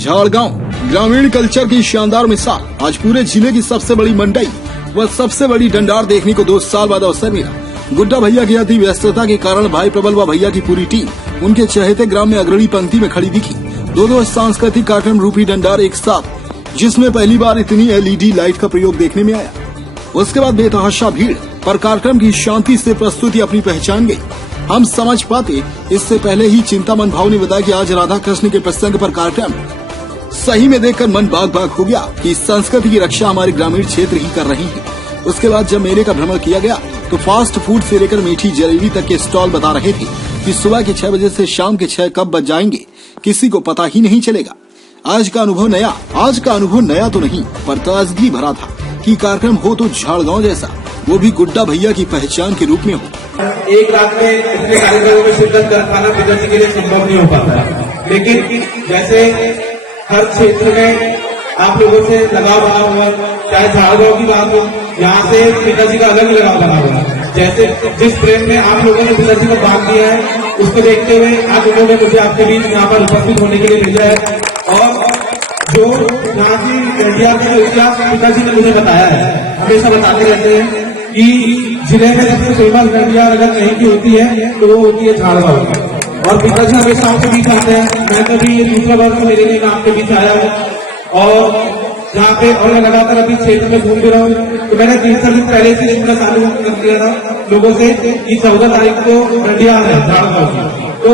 झाड़गांव ग्रामीण कल्चर की शानदार मिसाल। आज पूरे जिले की सबसे बड़ी मंडई व सबसे बड़ी डंडार देखने को 2 साल बाद अवसर मिला। गुड्डा भैया की अति व्यस्तता के कारण भाई प्रबल व भैया की पूरी टीम उनके चहेते ग्राम में अग्रणी पंक्ति में खड़ी दिखी। दो सांस्कृतिक कार्यक्रम रूपी डंडार एक साथ, जिसमें पहली बार इतनी LED लाइट का प्रयोग देखने में आया। उसके बाद बेतहाशा भीड़ पर कार्यक्रम की शांति से प्रस्तुति अपनी पहचान गई। हम समझ पाते इससे पहले ही चिंतामन भाव ने बताया कि आज राधा कृष्ण के प्रसंग पर कार्यक्रम सही में देखकर मन बाग बाग हो गया कि संस्कृति की रक्षा हमारे ग्रामीण क्षेत्र ही कर रही है। उसके बाद जब मेले का भ्रमण किया गया तो फास्ट फूड से लेकर मीठी जलेबी तक के स्टॉल बता रहे थे कि सुबह के 6 बजे से शाम के 6 कब बज जाएंगे किसी को पता ही नहीं चलेगा। आज का अनुभव नया तो नहीं पर ताजगी भरा था कि कार्यक्रम हो तो झाड़गांव जैसा, वो भी गुड्डा भैया की पहचान के रूप में हो। एक रात में इतने कार्यक्रमों में शिरकत कर पाना पिताजी के लिए संभव नहीं हो पाता है, लेकिन जैसे हर क्षेत्र में आप लोगों से लगाव बना हुआ, चाहे झाड़गांव की बात हो, यहाँ से पिताजी का अलग ही लगाव बना हुआ। जैसे जिस प्रेम में आप लोगों ने पिताजी को बांध दिया है, उसको देखते हुए आज उन्होंने मुझे आपके बीच यहाँ पर उपस्थित होने के लिए भेजा है। और जो यहाँ की इंडिया का इतिहास पिताजी ने मुझे बताया है, हमेशा बताते रहते हैं कि जिले में सबसे फेमस इंडिया अगर कहीं की होती है तो वो होती है झाड़गांव। और पिताजी हमेशा आपके बीच आते हैं। मैं कभी ये दूसरा बार मेरे लिए आपके बीच आया हूँ और जहाँ पे और मैं लगातार अभी क्षेत्र में घूम भी रहा हूँ, तो मैंने 3-4 दिन पहले से सुनना चालू कर दिया था लोगों से कि 14 तारीख को डंडिया है झाड़गांव की। तो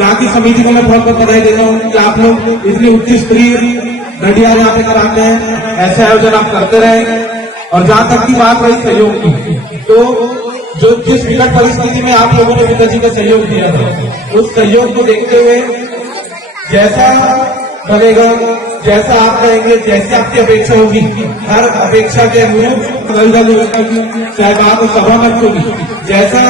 यहाँ की समिति को मैं बहुत बहुत बधाई देता हूँ कि आप लोग इतनी उच्च स्तरीय डंडिया यहाँ पे कराते हैं, ऐसे आयोजन आप करते रहे। और जहाँ तक की बात रही सहयोग की, तो जो जिस विकट परिस्थिति में आप लोगों ने पिताजी का सहयोग दिया था, उस सहयोग को देखते हुए जैसा बनेगा, जैसा आप कहेंगे, जैसे आपकी अपेक्षा होगी, हर अपेक्षा के अनुरूप चाहे बात सभा में होगी, जैसा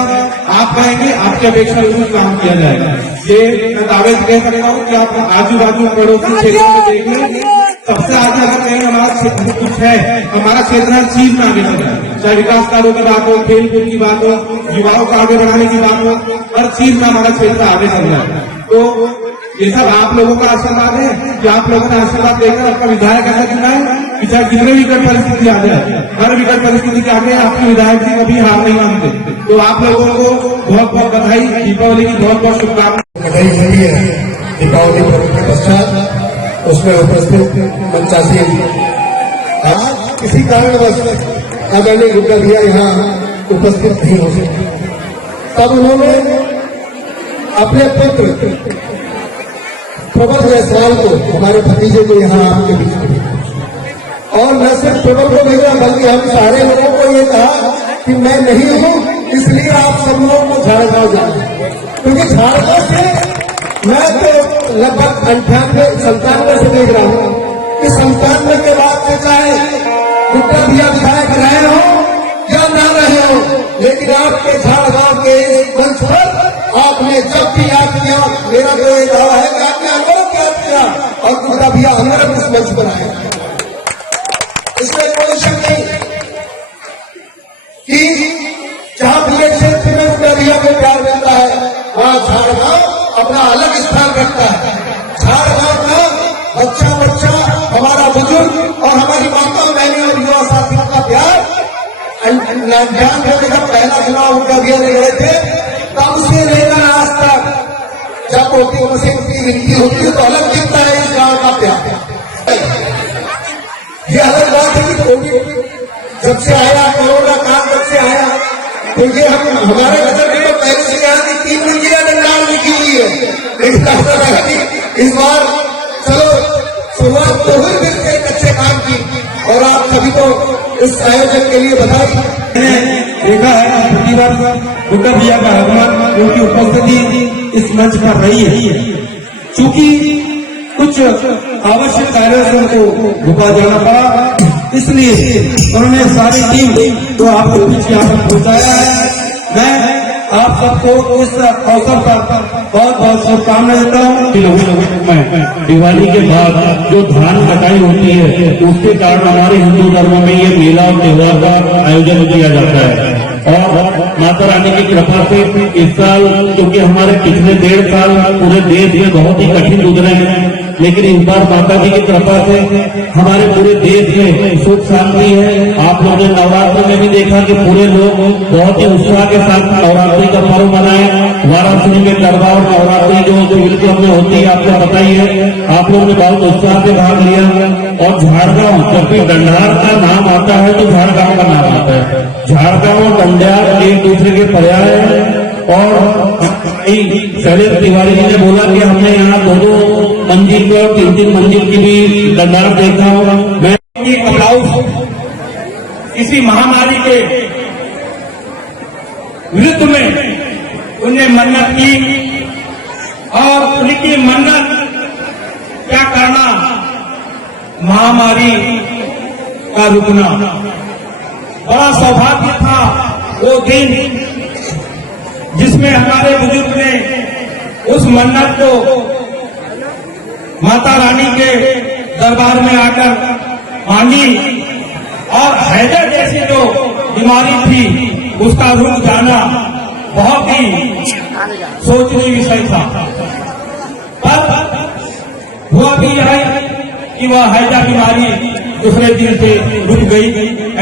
आप कहेंगे आपकी अपेक्षा अनुरूप काम किया जाएगा। ये मैं दावे से कह सकता हूँ कि आप आजू बाजू पड़ोसी क्षेत्र में देख लें, सबसे आगे अगर कहीं हमारा क्षेत्र कुछ है, हमारा क्षेत्र हर चीज में आगे बढ़ रहा है। चाहे विकास कार्यों की बात हो, खेल कूद की बात हो, युवाओं को आगे बढ़ाने की बात हो, हर चीज में हमारा क्षेत्र आगे चल रहा है। तो ये सब आप लोगों का आशीर्वाद है कि आप लोगों ने आशीर्वाद देकर आपका विधायक ऐसा चुना है कि चाहे कितने विकट परिस्थिति आ जाए, हर विकट परिस्थिति के आगे आपके विधायक जी कभी हार नहीं मानते। तो आप लोगों को बहुत बहुत बधाई, दीपावली की बहुत बहुत शुभकामनाएं। बधाई मिली है दीपावली पर्व के पश्चात, उसमें उपस्थित मंचासी आज किसी कारणवश आदरणीय गुड्डा भैया यहाँ उपस्थित नहीं हो सके, तब उन्होंने अपने पुत्र प्रबल जायसवाल को, हमारे भतीजे को यहाँ आपके बीच में, और न सिर्फ प्रबल को भेजा बल्कि हम सारे लोगों को ये कहा कि मैं नहीं हूँ, इसलिए आप सब लोगों को झाड़गांव जाना, क्योंकि झाड़गांव से मैं तो लगभग 98-97 से देख रहा हूँ कि 97 के बाद से चाहे गुड्डा भैया विधायक रहे हो या ना रहे हो, लेकिन आपके झाड़गांव के मंच पर आपने जब भी याद किया, मेरा तो ये दावा है कि आपने अमृत याद किया और गुड्डा भैया अमृत इस मंच पर आए। इसमें कोई शक नहीं कि जहां पूरे क्षेत्र में गुड्डा भैया को प्यार मिलता है, वहां झाड़गांव अपना अलग स्थान रखता है। झाड़गांव का बच्चा बच्चा, हमारा बुजुर्ग और हमारी माता बहनी और युवा साथियों का प्यार, 99 का पहला चुनाव गुड्डा भैया लड़े थे, तब से लेकर आज तक जब वोटिंग मशीन की गिनती होती है तो अलग दिखता है इस गांव का प्यार। ये अलग बात है कि कोविड जब से आया, कोरोना काल जब से आया, तो ये हम हमारे नजर में तो पहले से यहाँ की 3 मंजिला डंडार लिखी हुई है, लेकिन ऐसा लगा कि इस बार चलो शुरुआत तो हुई फिर से एक अच्छे काम की, और आप सभी को इस आयोजन के लिए बधाई। देखा है प्रतिबार गुड्डा भैया का आगमन, उनकी उपस्थिति इस मंच पर रही है। चूंकि कुछ आवश्यक कार्यों से उनको भोपाल जाना पड़ा, इसलिए उन्होंने सारी टीम को आपको पीछे यहाँ पर पहुंचाया है। मैं आप सबको इस अवसर पर बहुत बहुत शुभकामनाएं देता हूँ। दिवाली के बाद जो धान कटाई होती है, उसके कारण हमारे हिंदू धर्म में ये मेला और त्योहार का आयोजन किया जाता है। और माता रानी की कृपा से इस साल, क्योंकि हमारे पिछले 1.5 साल पूरे देश में बहुत ही कठिन गुजरे हैं, लेकिन इस बार माता जी की कृपा से हमारे पूरे देश में सुख शांति है। आप लोगों ने नवरात्र में भी देखा कि पूरे लोग बहुत ही उत्साह के साथ नवरात्रि का पर्व मनाए। वाराणसी में दरबार नवरात्रि जो सिविल क्लब में होती है, आपको पता ही है, आप लोगों ने बहुत उत्साह से भाग लिया। और झाड़गांव, जब भी दंडार का नाम आता है तो झाड़गांव का नाम आता है। झाड़गांव और दंडार एक दूसरे के पर्याय है। और शैलेश तिवारी जी ने बोला कि हमने यहाँ 2-2 मंजिल पे और 3-3 मंजिल की भी दंडार देखा। मैं किसी महामारी के विरुद्ध में उन्हें मन्नत की और उनकी मन्नत क्या करना, महामारी का रुकना। बड़ा सौभाग्य था वो दिन जिसमें हमारे बुजुर्ग ने उस मन्नत को माता रानी के दरबार में आकर मांगी और हैदर जैसी जो बीमारी थी उसका रुक जाना बहुत ही सोचनीय विषय था। पर हुआ भी है कि वह हैजा बीमारी दूसरे दिन से रुक गई।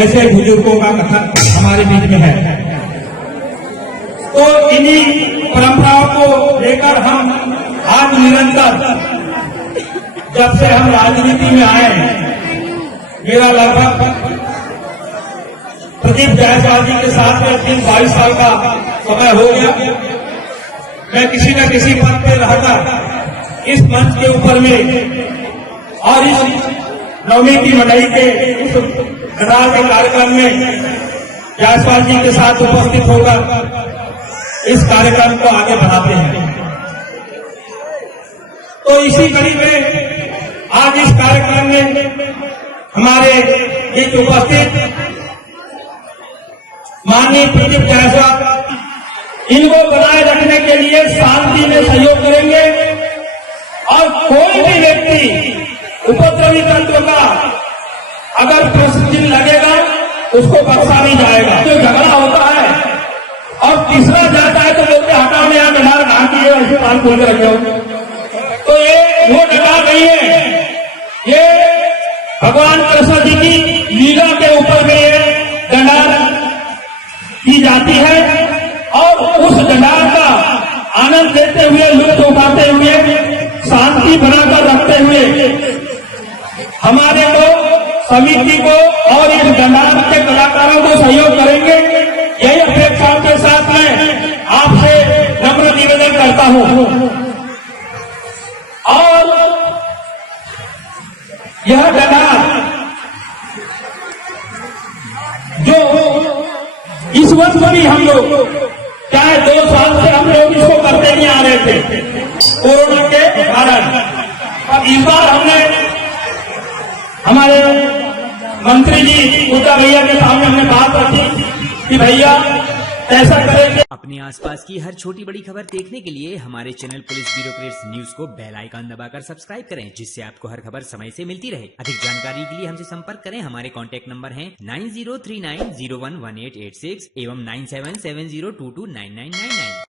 ऐसे बुजुर्गों का कथन हमारे बीच में है। तो इन्हीं परंपराओं को लेकर हम आज निरंतर, जब से हम राजनीति में आए हैं, मेरा लगभग प्रदीप जायसवाल जी के साथ 22 साल का समय हो गया। मैं किसी न किसी पद पे रहकर इस मंच के ऊपर में और इस नवमी की मनाई के इस गणराज के कार्यक्रम में जायसवाल जी के साथ उपस्थित होकर इस कार्यक्रम को आगे बढ़ाते हैं। तो इसी कड़ी में आज इस कार्यक्रम में हमारे बीच उपस्थित माननीय प्रदीप जायसवाल इनको बनाए रखने के लिए शांति में सहयोग करेंगे और कोई भी व्यक्ति उपद्रवी तंत्र का अगर प्रश्न चिन्ह लगेगा उसको बख्शा नहीं जाएगा। जो झगड़ा होता है और तीसरा जाता है तो बोलते हटाओ यहाँ डंडार घाटी है, ऐसे कान खोल के रखे। तो ये वो डंडार नहीं है, ये भगवान कृष्ण जी की लीला के ऊपर में ये डंडार की जाती है और उस डंडार का आनंद लेते हुए, लुत्फ उठाते हुए, शांति बनाकर रखते हुए हमारे को, समिति को और इस डंडार के कलाकारों को सहयोग करेंगे। यही अपेक्षाओं के साथ मैं आपसे नम्र निवेदन करता हूं। और यह डंडार जो इस वर्ष भी हम लोग, चाहे 2 साल से हम लोग इसको करते नहीं आ रहे थे कोरोना के कारण, अब इस बार हमने हमारे मंत्री जी गुड्डा भैया के सामने हमने बात रखी कि भैया ऐसा करेंगे। अपने आसपास की हर छोटी बड़ी खबर देखने के लिए हमारे चैनल पुलिस ब्यूरोक्रेट्स न्यूज को बेल आइकन दबाकर सब्सक्राइब करें, जिससे आपको हर खबर समय से मिलती रहे। अधिक जानकारी के लिए हमसे संपर्क करें। हमारे कॉन्टैक्ट नंबर हैं 9039011886 एवं 9770229999।